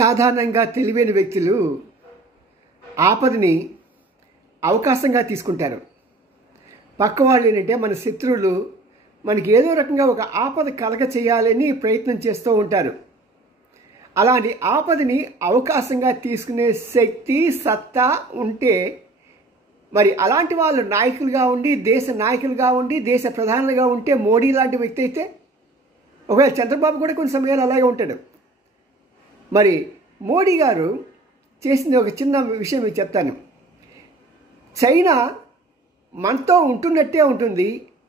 సాధారణంగా తెలివైన వ్యక్తులు ఆపదని అవకాశంగా తీసుకుంటారు. పక్క వాళ్ళు ఏంటంటే మన శత్రువులు మనకి ఏదో రకంగా ఒక ఆపద కలగ చేయాలని ప్రయత్నం చేస్తూ ఉంటారు. అలాంటి ఆపదని అవకాశంగా తీసుకునే శక్తి సత్తా ఉంటే మరి అలాంటి వాళ్ళు నాయకులుగా ఉండి దేశ నాయకులుగా ఉండి దేశ ప్రధానులుగా ఉంటే మోడీ లాంటి వ్యక్తి అయితే, ఒకవేళ చంద్రబాబు కూడా కొన్ని సమయాలు అలాగే ఉంటాడు. మరి మోడీ గారు చేసింది ఒక చిన్న విషయం మీకు చెప్తాను. చైనా మనతో ఉంటున్నట్టే ఉంటుంది,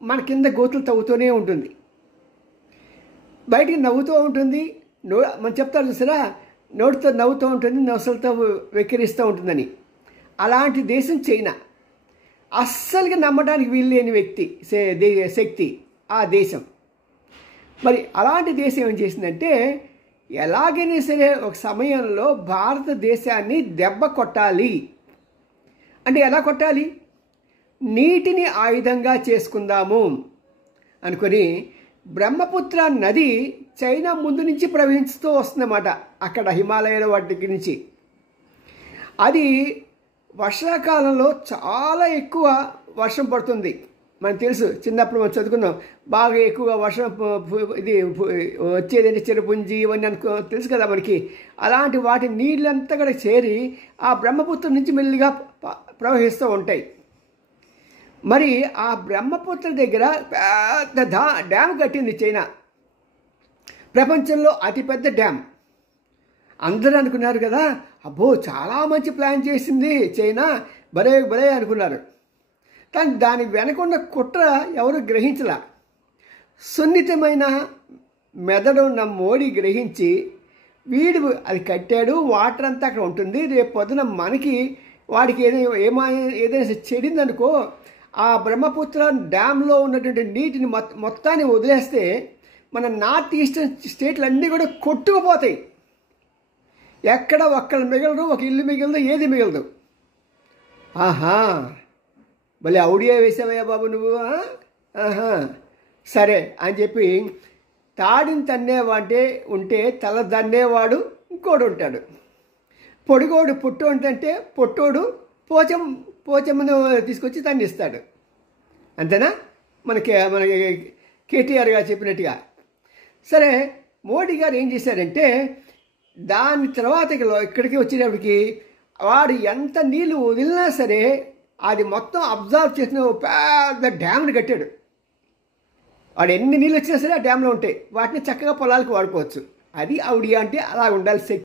మన కింద గోతులు తవ్వుతూనే ఉంటుంది, బయటికి నవ్వుతూ ఉంటుంది. మనం చెప్తారు చూసారా, నోటితో నవ్వుతూ ఉంటుంది, నొసలతో వెక్కిరిస్తూ ఉంటుందని. అలాంటి దేశం చైనా. అస్సలుగా నమ్మడానికి వీల్లేని శక్తి ఆ దేశం. మరి అలాంటి దేశం ఏం చేసిందంటే, ఎలాగైనా సరే ఒక సమయంలో భారతదేశాన్ని దెబ్బ కొట్టాలి అంటే ఎలా కొట్టాలి, నీటిని ఆయుధంగా చేసుకుందాము అనుకొని బ్రహ్మపుత్ర నది చైనా ముందు నుంచి ప్రవహిస్తూ వస్తుందన్నమాట. అక్కడ హిమాలయాల వాటి నుంచి అది వర్షాకాలంలో చాలా ఎక్కువ వర్షం పడుతుంది. మనకు తెలుసు, చిన్నప్పుడు మనం చదువుకున్నాం, బాగా ఎక్కువగా వర్షం ఇది వచ్చేదంటే చిరపుంజి ఇవన్నీ తెలుసు కదా మనకి. అలాంటి వాటి నీళ్ళంతా కూడా చేరి ఆ బ్రహ్మపుత్ర నుంచి మెల్లిగా ప్రవహిస్తూ ఉంటాయి. మరి ఆ బ్రహ్మపుత్ర దగ్గర పెద్ద డ్యామ్ కట్టింది చైనా, ప్రపంచంలో అతిపెద్ద డ్యామ్. అందరూ అనుకున్నారు కదా, అబ్బో చాలా మంచి ప్లాన్ చేసింది చైనా, భలే భలే అనుకున్నారు. కానీ దాని వెనకున్న కుట్ర ఎవరు గ్రహించలా. సున్నితమైన మెదడు ఉన్న మోడీ గ్రహించి వీడు అది కట్టాడు, వాటర్ అంతా అక్కడ ఉంటుంది, రేపు పొద్దున మనకి వాడికి ఏదైనా చెడిందనుకో, ఆ బ్రహ్మపుత్ర డ్యాంలో ఉన్నటువంటి నీటిని మొత్తాన్ని వదిలేస్తే మన నార్త్ ఈస్టర్న్ స్టేట్లు అన్నీ కూడా కొట్టుకుపోతాయి. ఎక్కడ ఒక్కళ్ళు మిగలరు, ఒక ఇల్లు మిగలదు, ఏది మిగలదు. ఆహా, భలే ఔడియా వేసావయ్యా బాబు నువ్వు. ఆహా సరే అని చెప్పి తాడిని తన్నేవాడే ఉంటే తల దన్నేవాడు ఇంకోడు ఉంటాడు. పొడిగోడు పొట్టు అంటే పొట్టోడు పోచమ్మను తీసుకొచ్చి తన్నిస్తాడు. అంతేనా? మనకి కేటీఆర్ గారు చెప్పినట్టుగా. సరే, మోడీ గారు ఏం చేశారంటే దాని తర్వాత ఇక్కడికి వచ్చేటప్పటికి వాడు ఎంత నీళ్ళు వదిలినా సరే అది మొత్తం అబ్జర్వ్ చేసిన పెద్ద డ్యామ్ని కట్టాడు. వాడు ఎన్ని నీళ్ళు వచ్చినా సరే ఆ డ్యామ్లో ఉంటాయి, వాటిని చక్కగా పొలాలకు వాడుకోవచ్చు. అది ఔడియా అంటే అలా ఉండాలి శక్తి.